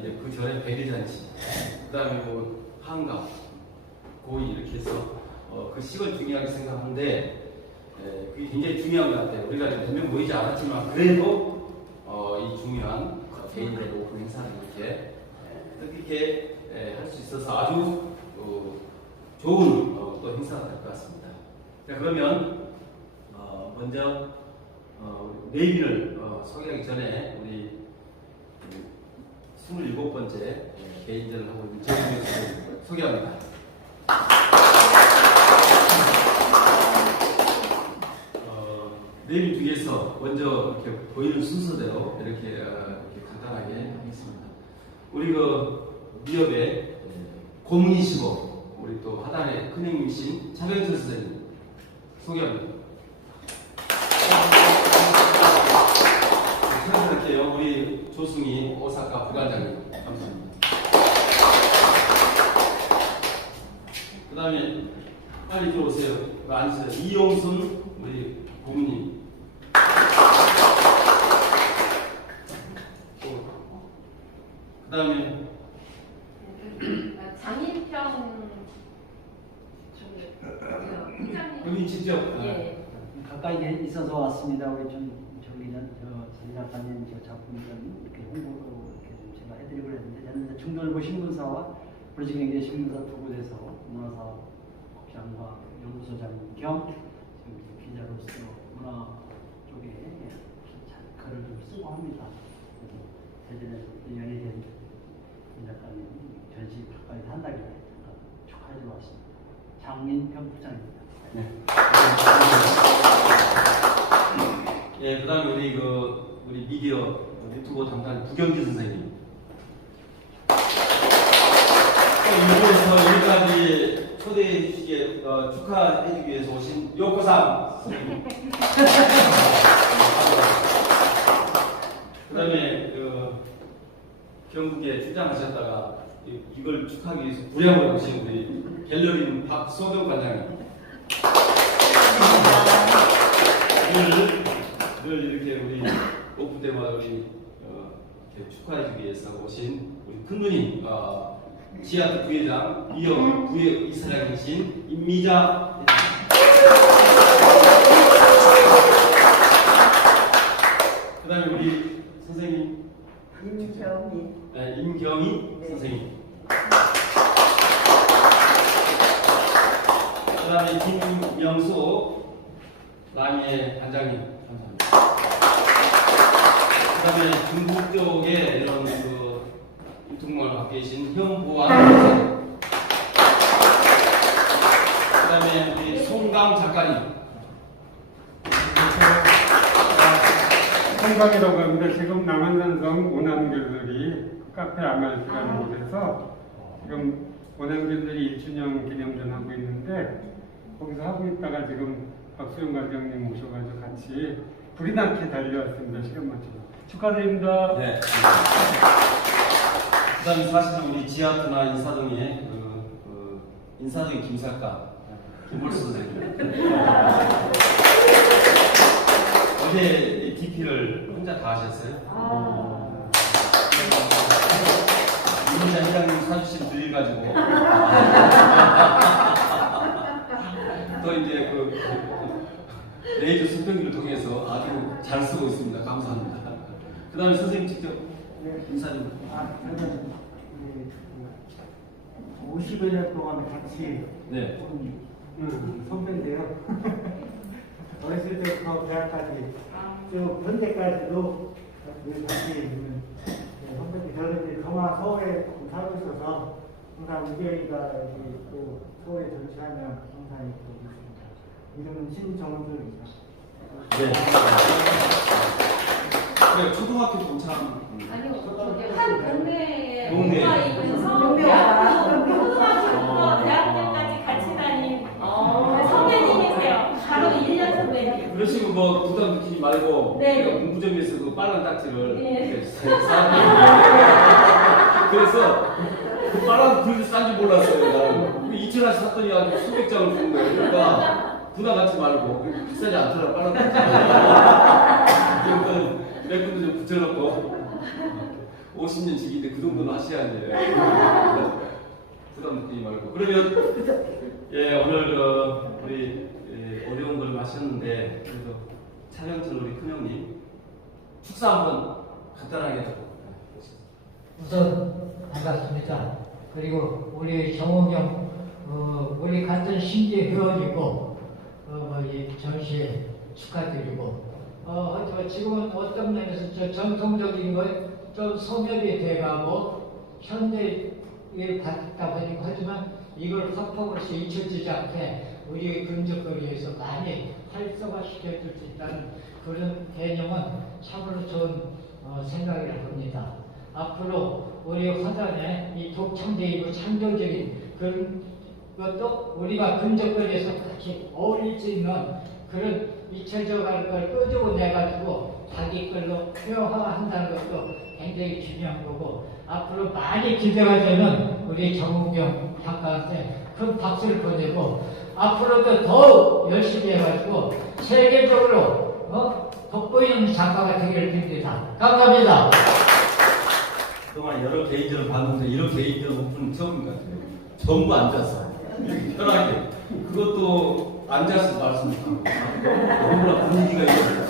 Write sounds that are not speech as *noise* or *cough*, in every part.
이제 그 전에 백일잔치, 그 다음에 뭐 한가, 고이 이렇게 해서 어, 그 식을 중요하게 생각하는데 에, 그게 굉장히 중요한 것 같아요. 우리가 몇명 모이지 않았지만 그래도 어, 이 중요한 어, 개인의 오픈 행사를 이렇게 뜻있게 할 수 있어서 아주 어, 좋은 어, 또 행사가 될 것 같습니다. 자, 그러면 어, 먼저 어, 네이비를 어, 소개하기 전에 우리 27번째 개인전을 하고 있는 정규 선생님 소개합니다. 어, 네이비 중에서 먼저 이렇게 보이는 순서대로 이렇게, 어, 이렇게 간단하게 하겠습니다. 우리 그 미협의 고문이시고 우리 또 하단의 큰형님이신 차병철 선생님 소개합니다. 인사드릴게요. 우리 조승희 오사카 부단장님 감사합니다. 그 다음에 빨리 들어오세요. 그 앉으세요. 이용순 우리 고문님. 그 다음에 장인평 저기 그 회장님 여기 직접 예. 가까이 있어서 왔습니다. 우리 좀 저기는 저 작가님 저 작품 좀 이렇게 홍보도 이렇게 좀 제가 해드리고 했는데 저는 이제 중돌부 신문사와 브리징경제 신문사 두 곳에서 문화사업 국장과 연구소장 겸 지금 기자로서 문화 쪽에 잘 글을 좀 쓰고 합니다. 그래서 대전에서 연예된 이 작가님 전시 가까이 한다길래 잠깐 축하해주러 왔습니다. 장민평 부장입니다. 네. 예, 그다음에 우리 그 우리 미디어 유튜브 담당 구경진 선생님. 일부에서 여기까지 초대해 주시게 어, 축하해 주기 위해서 오신 요코상 선생님. *laughs* 그 다음에 그 경북에 출장하셨다가 이- 이걸 축하하기 위해서 부랴부랴 오신 우리 갤러리 박소경 관장님. 늘, 늘 이렇게 우리 오픈 때마다 우리 축하해주기 위해서 오신 우리 큰 누님 어, 지하 부회장 이영 부회 이사장이신 임미자 그다음에 우리 선생님. 임경희. 네, 임경희 선생님. 그다음에 김명수 감사합니다. 그 다음에 중국 쪽에 이런 그 유통망을 갖고 계신 현보안. 그다음에 우리 송강 작가님. 성당이라고 합니다. 지금 남한산성 원안교들이 카페 아말피라는 곳에서 지금 원안교들이 1주년 기념전 하고 있는데 거기서 하고 있다가 지금 박수영 과장님 오셔가지고 같이 불이 나게 달려왔습니다. 시간 맞춰서 축하드립니다. 네. 그 다음에 사실은 우리 지하트나 인사동의 그, 그 인사동의 김작가 김벌수 선생님. 어제 이 DP를 혼자 다 하셨어요? 아. 이민자 회장님 사주신 드릴 가지고 또 이제 그 레이저 수평기를 통해서 아주 잘 쓰고 있습니다. 감사합니다. 그 다음에 선생님 직접 인사 좀. 아, 저는 50여 년 동안 같이 네. 온 음, 선배인데요. *laughs* 어렸을 때부터 대학까지 쭉 현재까지도 늘 같이 있는 네, 선배님. 저는 이제 저만 서울에 조금 살고 있어서 항상 우경이가 또 서울에 전시하면 항상 있고 있습니다. 이름은 신정준입니다. 네. 그래 초등학교 동창. 아니요 한 동네에 동네. 오빠 입에서 동네. 대학교 어. 초등학교부터 대학교까지 같이 다닌 선배님이세요. 바로 그런 식으로 뭐 부담 느끼지 말고 네. 우리가 문구점에서 그 빨간 딱지를 네. 이렇게 *laughs* 그래서 그 빨간 불도 싼줄 몰랐어요. 나는 2천 원씩 샀더니 아주 수백 장을 준 거예요. 그러니까 부담 갖지 말고 그 비싸지 않더라 빨간 딱지. 그러니까 몇 군데 좀 붙여놓고 50년 지기인데 그 정도는 하셔야 돼요. 부담 느끼지 말고 그러면 예 오늘 어, 우리 예, 어려운 걸 마셨는데 그래도 촬영진 우리 큰형님 축사 한번 간단하게 하고 우선 반갑습니다. 그리고 우리 정호경 어, 우리 같은 신기 회원이고 어, 뭐이 전시에 축하드리고 어, 하지만 지금은 어떤 면에서 저 전통적인 것 좀 소멸이 돼가고 현대에 갔다 보니까 하지만 이걸 확보로서 잊혀지지 않게 우리 근접거리에서 많이 활성화시켜줄 수 있다는 그런 개념은 참으로 좋은 어, 생각이라고 합니다. 앞으로 우리 화단에 이 독창적이고 창조적인 그런 것도 우리가 근접거리에서 같이 어울릴 수 있는 그런 잊혀져 갈걸 끄집어내가지고 자기 걸로 표현한다는 것도 굉장히 중요한 거고 앞으로 많이 기대가 되는 우리 정우경 작가한테 큰 박수를 보내고 앞으로도 더 열심히 해가지고 세계적으로 어? 돋보이는 작가가 되기를 빕니다. 감사합니다. 그동안 여러 개인전을 봤는데 이런 개인전 오픈은 처음인 것 같아요. 전부 앉아서 이렇게 편하게 그것도 앉아서 말씀하고 *laughs* 너무나 분위기가 있어요.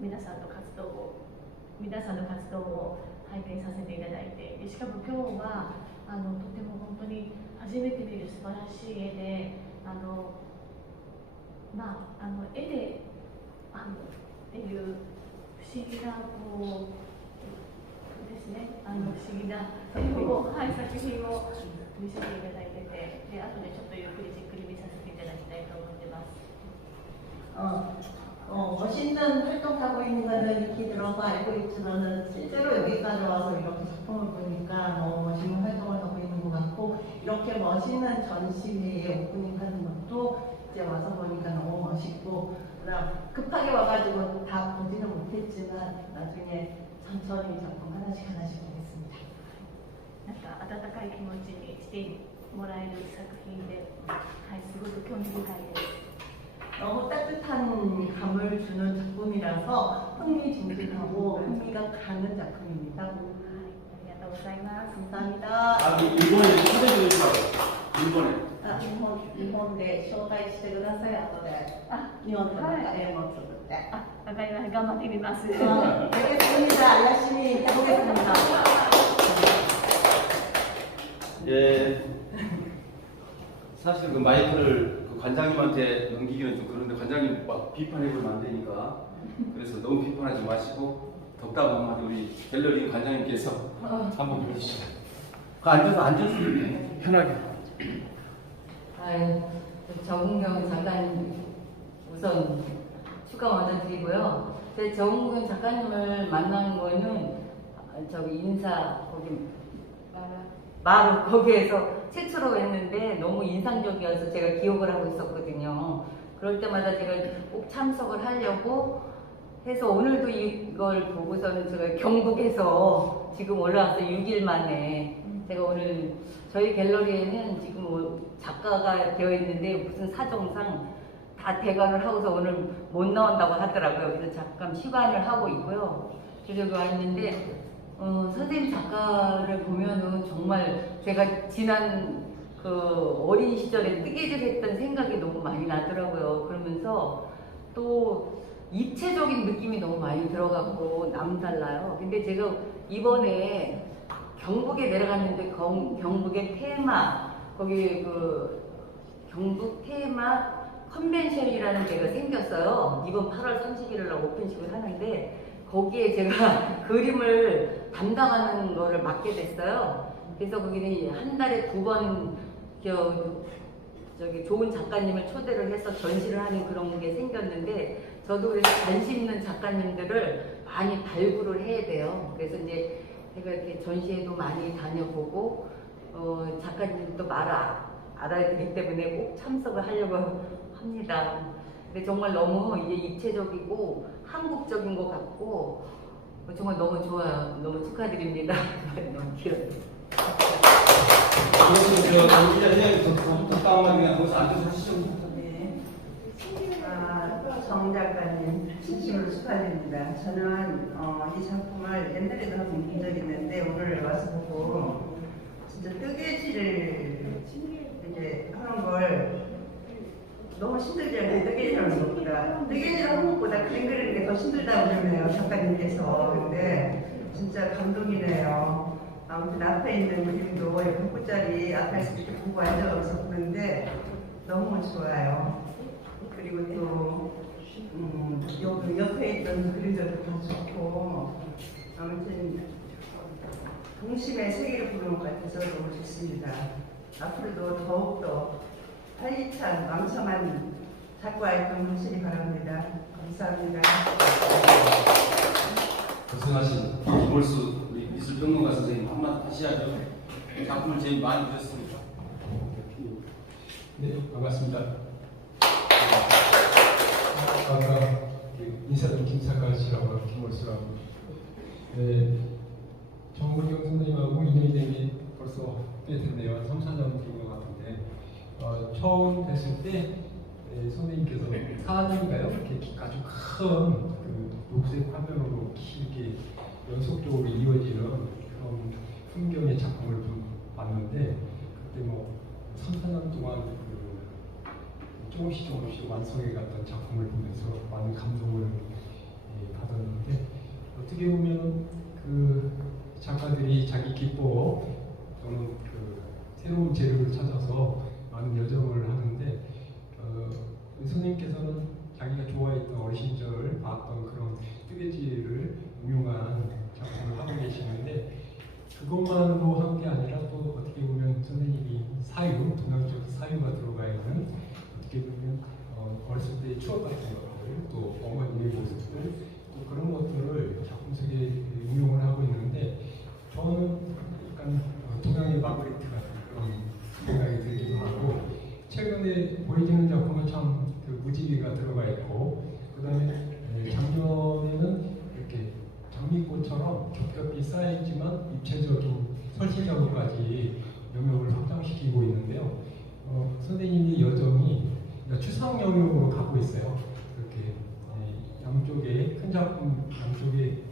皆さんの活動を皆さんの活動を拝見させていただいて、しかも今日はあのとても本当に初めて見る素晴らしい絵で、あのまああの絵であのっていう不思議なこうですね、あの不思議な作品を、見せていただいてて、で後でちょっとゆっくりじっくり見させていただきたいと思ってます。 어, 어, 멋있는 활동하고 있는 거는 익히 들어서 알고 있지만은 실제로 여기까지 와서 이렇게 작품을 보니까 너무 멋있는 활동을 하고 있는 것 같고 이렇게 멋있는 전시회에 오프닝하는 것도 이제 와서 보니까 너무 멋있고 그다음 급하게 와가지고 다 보지는 못했지만 나중에 천천히 작품 하나씩 하나씩 보겠습니다. なんか温かい気持ちにしてもらえる作品で、はい、すごく興味深いです。 너무 따뜻한 감을 주는 작품이라서 흥미진진하고 흥미가 가는 작품입니다. はい、ありがとうございます。 감사합니다. 아, 일본에 초대를 해주라고. 일본에. 아, 일본, 일본 대紹介してください、後で。あ、日本とか英語を作って。あ、わかりました。頑張ってみます。 어, 알겠습니다. 열심히 해보겠습니다. 예. 사실 그 마이크를 그 관장님한테 넘기기는 좀 그런데 관장님 막 비판해보면 안 되니까 그래서 너무 비판하지 마시고 덕담 한마디 우리 갤러리 관장님께서 한번 보여주시죠. 그 앉아서 앉아서 편하게. 아유, 정은경 작가님 우선 축하 먼저 드리고요. 제 정은경 작가님을 만난 거는 저기 인사 거기 마루 *laughs* 거기에서 최초로 했는데 너무 인상적이어서 제가 기억을 하고 있었거든요. 그럴 때마다 제가 꼭 참석을 하려고 해서 오늘도 이걸 보고서는 제가 경북에서 지금 올라와서 6일 만에 제가 오늘 저희 갤러리에는 지금 뭐 작가가 되어 있는데 무슨 사정상 다 대관을 하고서 오늘 못 나온다고 하더라고요. 그래서 잠깐 휴관을 하고 있고요. 와 있는데 어, 선생님 작가를 보면은 정말 제가 지난 그 어린 시절에 뜨개질했던 생각이 너무 많이 나더라고요. 그러면서 또 입체적인 느낌이 너무 많이 들어갔고 남달라요. 근데 제가 이번에 경북에 내려갔는데 경, 경북의 테마 거기 그 경북 테마 컨벤션이라는 데가 생겼어요. 이번 8월 31일 날 오픈식을 하는데 거기에 제가 *laughs* 그림을 담당하는 거를 맡게 됐어요. 그래서 거기는 한 달에 두번 저기 좋은 작가님을 초대를 해서 전시를 하는 그런 게 생겼는데 저도 그래서 관심 있는 작가님들을 많이 발굴을 해야 돼요. 그래서 이제 제가 이렇게 전시회도 많이 다녀보고 어, 작가님도 말아 알아야 되기 때문에 꼭 참석을 하려고 *laughs* 합니다. 근데 정말 너무 이게 입체적이고 한국적인 것 같고 어, 정말 너무 좋아요. 너무 축하드립니다. *laughs* 너무 길어요. 그렇죠. 저 기자님 덕담만 그냥 거기서 앉아서 하시죠. 정 작가님 진심으로 축하드립니다. 저는 어, 이 작품을 옛날에도 한번 본 적이 있는데 오늘 와서 보고 진짜 뜨개질을 이제 하는 걸 너무 힘들잖아요. 뜨개질 하는 것보다. 뜨개질 하는 것보다 그림 그리는 게 더 힘들다고 그러네요. 작가님께서. 근데 진짜 감동이네요. 아무튼 앞에 있는 그림도 벚꽃자리 앞에서 이렇게 보고 앉아서 보는데 너무 좋아요. 그리고 또 음, 여기 옆에 있던 그림들도 다 좋고 아무튼 동심의 세계를 보는 것 같아서 너무 좋습니다. 앞으로도 더욱더 활기찬 왕성한 작가 활동 하시기 바랍니다. 감사합니다. 고생하신 김월수 우리 미술평론가 선생님 한마디 하셔야죠. 작품을 제일 많이 그렸습니다. 네, 반갑습니다. 아까 그 인사동 김사관 씨라고 김월수라고. 네, 정근경 선생님하고 인연이 벌써 꽤 됐네요. 한 3, 4년 된것 같은데 어, 처음 뵀을 때 네, 선생님께서 사진인가요? 이렇게 아주 큰 그 녹색 화면으로 길게 연속적으로 이어지는 그런 풍경의 작품을 좀 봤는데 그때 뭐 3, 4년 동안 그 조금씩 조금씩 완성해 갔던 작품을 보면서 많은 감동을 예, 받았는데 어떻게 보면 그 작가들이 자기 기뻐 또는 그 새로운 재료를 찾아서 많은 여정을 하는데 어, 그 선생님께서는 자기가 좋아했던 어린 시절 봤던 그런 뜨개질을 응용한 작품을 하고 계시는데 그것만으로 한 게 아니라 또 어떻게 보면 선생님이 사유, 동양적 사유가 들어가 있는 어떻게 보면 어, 어렸을 때의 추억 같은 것들, 또 어머님의 모습들, 또 그런 것들을 작품 속에 응용을 하고 있는데 저는 약간 어, 동양의 마그리트 같은 그런 생각이 최근에 보여지는 작품은 참 그 무지개가 들어가 있고 그다음에 에, 작년에는 이렇게 장미꽃처럼 겹겹이 쌓여있지만 입체적인 설치적으로까지 영역을 확장시키고 있는데요. 어, 선생님의 여정이 추상 영역으로 가고 있어요. 그렇게 에, 양쪽에 큰 작품 양쪽에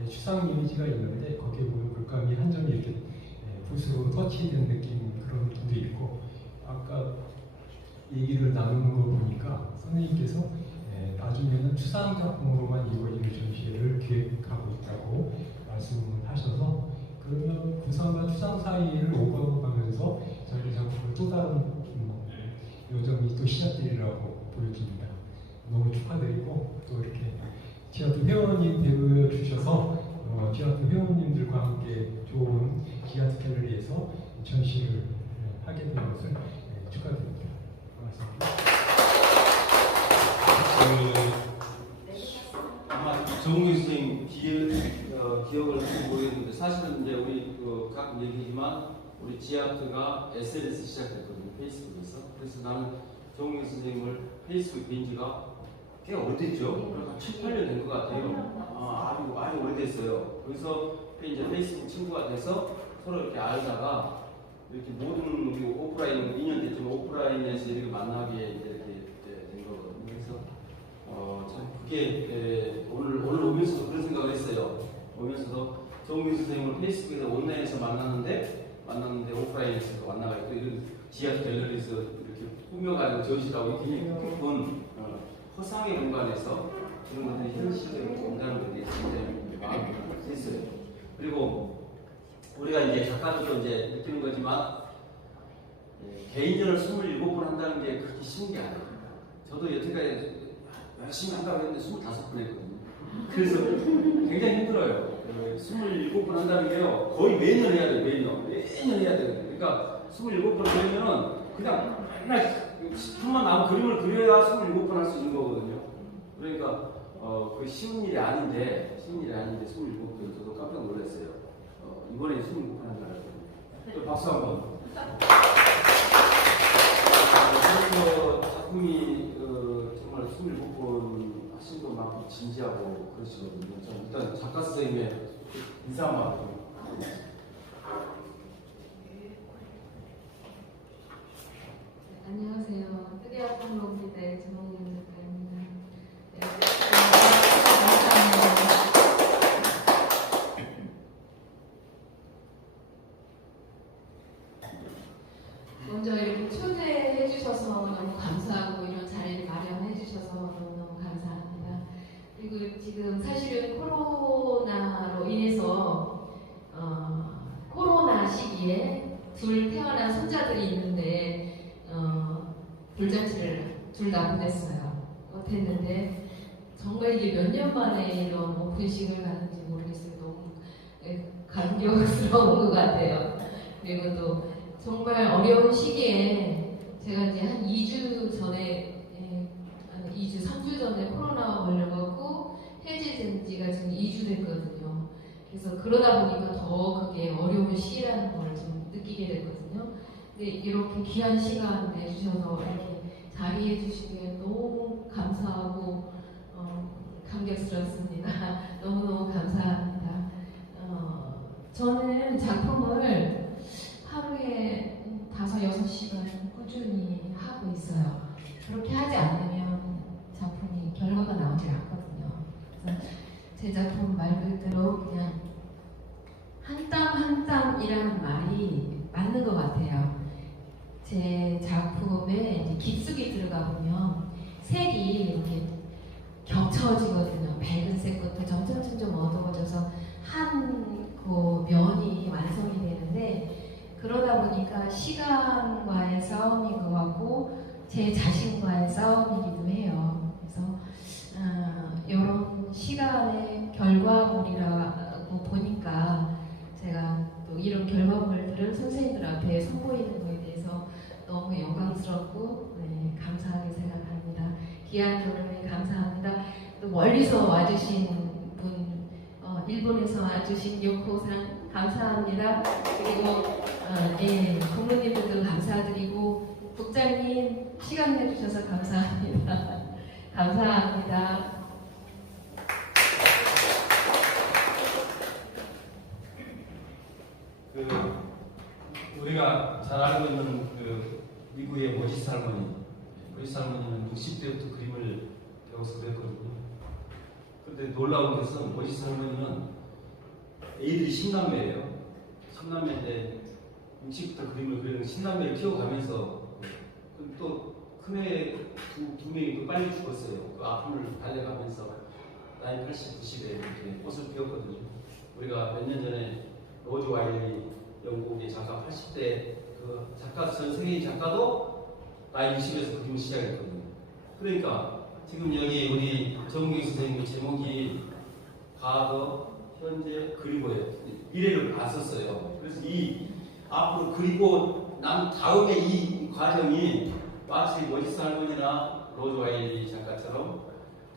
에, 추상 이미지가 있는데 거기에 보면 물감이 한 점이 이렇게 에, 붓으로 터치된 느낌 그런 느낌도 있고 아까 얘기를 나누는 거 보니까 선생님께서 에, 나중에는 추상 작품으로만 이루어지는 전시회를 기획하고 있다고 말씀하셔서 그러면 구상과 추상 사이를 오가고 가면서 자기 작품을 또 다른 음, 여정이 또 시작되리라고 보여집니다. 너무 축하드리고 또 이렇게 지하도 회원님 되어 주셔서 어, 지하도 회원님들과 함께 좋은 지하트 갤러리에서 전시를 예, 하게 된 것을 예, 축하드립니다. 정우희 선생님 기억, 어, 기억을 할지 모르겠는데 사실은 이제 우리 그 가끔 얘기지만 우리 지아트가 SNS 시작했거든요 페이스북에서. 그래서 나는 정우희 선생님을 페이스북 뵌 지가 꽤 오래됐죠? 그러니까 7, 8년 된 것 같아요. 아, 아주 많이 오래됐어요. 그래서 이제 페이스북 친구가 돼서 서로 이렇게 알다가 이렇게 모든 우리 오프라인 2년 됐지만 오프라인에서 이렇게 만나게 이제 이렇게 된 거거든요 그래서 어, 참 그게 에, 오늘 오늘 오면서도 그런 생각을 했어요. 오면서도 정민 선생님을 페이스북에서 온라인에서 만났는데 만났는데 오프라인에서 만나가지고 이런 지하 갤러리에서 이렇게 꾸며가지고 전시라고 굉장히 깊은 어, 허상의 공간에서 그런 것들이 것에 대해서 굉장히 마음이 했어요. 그리고 우리가 이제 작가들도 이제 느끼는 거지만 예, 개인전을 27번 한다는 게 그렇게 쉬운 게 아니에요. 저도 여태까지 열심히 한다고 했는데 25번 했거든요. 그래서 굉장히 힘들어요. 27번 한다는 게요. 거의 매년 해야 돼요, 매년. 매년 해야 돼요. 그러니까 27번 그러면은 그냥 맨날 식품만 나온 그림을 그려야 27번 할 수 있는 거거든요. 그러니까 어, 그 쉬운 일이 아닌데, 쉬운 일이 아닌데 27번 저도 깜짝 놀랐어요. 어, 이번에 27번 하는 줄 알았거든요. 또 박수 한 번. 어, 그래서 작품이 어, 정말 27번 하신 것만큼 진지하고 그러시거든요. 자, 일단 작가 선생님의 인사 한번 좀. 안녕하세요. 뜨개학 평론기대 정홍윤 작가입니다. 네, 먼저 이렇게 초대해 주셔서 너무 감사하고 이런 자리를 마련해 주셔서 너무너무 감사합니다. 그리고 지금 사실은 코로나로 인해서 어, 코로나 시기에 둘 태어난 손자들이 있는데 어, 불잔치를 둘 다 보냈어요. 못했는데 정말 이게 몇 년 만에 이런 오픈식을 가는지 모르겠어요. 너무 예, 감격스러운 것 같아요. 그리고 또 정말 어려운 시기에 제가 이제 한 2주 전에 예, 한 2주, 3주 전에 코로나 걸려갖고 해제된 지가 지금 2주 됐거든요. 그래서 그러다 보니까 더 그게 어려운 시기라는 걸 좀 느끼게 됐거든요. 근데 이렇게 귀한 시간 내주셔서 이렇게 자리해 주시기에 너무 감사하고 어, 감격스럽습니다. *laughs* 너무너무 감사합니다. 어, 저는 작품을 하루에 다섯 여섯 시간 꾸준히 하고 있어요. 그렇게 하지 않으면 작품이 결과가 나오지 않거든요. 제 작품 말 그대로 그냥 한 땀 한 땀이라는 말이 맞는 것 같아요. 제 작품에 깊숙이 들어가 보면 색이 이렇게 겹쳐지거든요. 밝은 색부터 점점 점점 어두워져서 한 그 면이 완성이 되는데 그러다 보니까 시간과의 싸움인 것 같고 제 자신과의 싸움이기도 해요. 그래서 이런 시간의 결과물이라고 보니까 제가 또 이런 결과물들을 선생님들 앞에 선보이는 너무 영광스럽고 네, 감사하게 생각합니다. 귀한 조명에 감사합니다. 또 멀리서 와주신 분, 어, 일본에서 와주신 요코상 감사합니다. 그리고 어, 예, 부모님들도 감사드리고 국장님 시간 내주셔서 감사합니다. *laughs* 감사합니다. 그 우리가 잘 알고 있는 그 미국의 모지스 할머니, 모지스 할머니는 60대부터 그림을 배워서 그랬거든요. 근데 놀라운 것은 모지스 할머니는 애들이 10남매예요. 10남매인데 60부터 그림을 그리는 10남매를 키워가면서 또 큰애 두, 두 명이 또 빨리 죽었어요. 그 아픔을 달래가면서 나이 80, 90에 이렇게 꽃을 피웠거든요. 우리가 몇 년 전에 로즈 와일리 영국의 작가 80대 그 작가 전 세계 작가도 나이 60에서 그림을 시작했거든요. 그러니까 지금 여기 우리 정국영 선생님 제목이 과거, 현재, 그리고예요. 미래를 봤었어요. 그래서 이 앞으로 그리고 난 다음에 이 과정이 마치 머지스 할머니나 로즈 와일리 작가처럼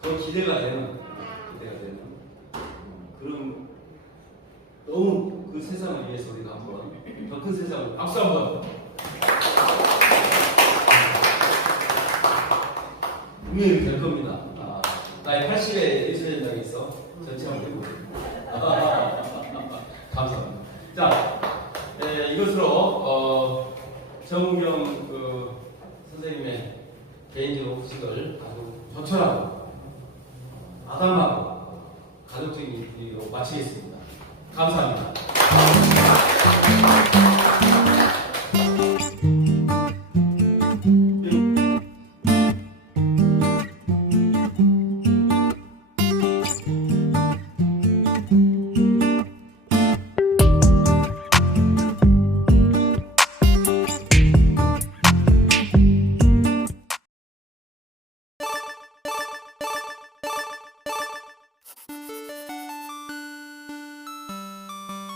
더 기대가 되는 기대가 되는 그런 너무 그 세상을 위해서 우리가 한번 더 큰 세상을 박수 한번 분명히 될 겁니다. 아, 나이 80에 예술의 적이 있어 전체 한번 *laughs* 감사합니다. 자 에, 이것으로 어, 정우경 그 선생님의 개인적인 후식을 아주 조촐하고 아담하고 가족적인 일로 마치겠습니다. 감사합니다.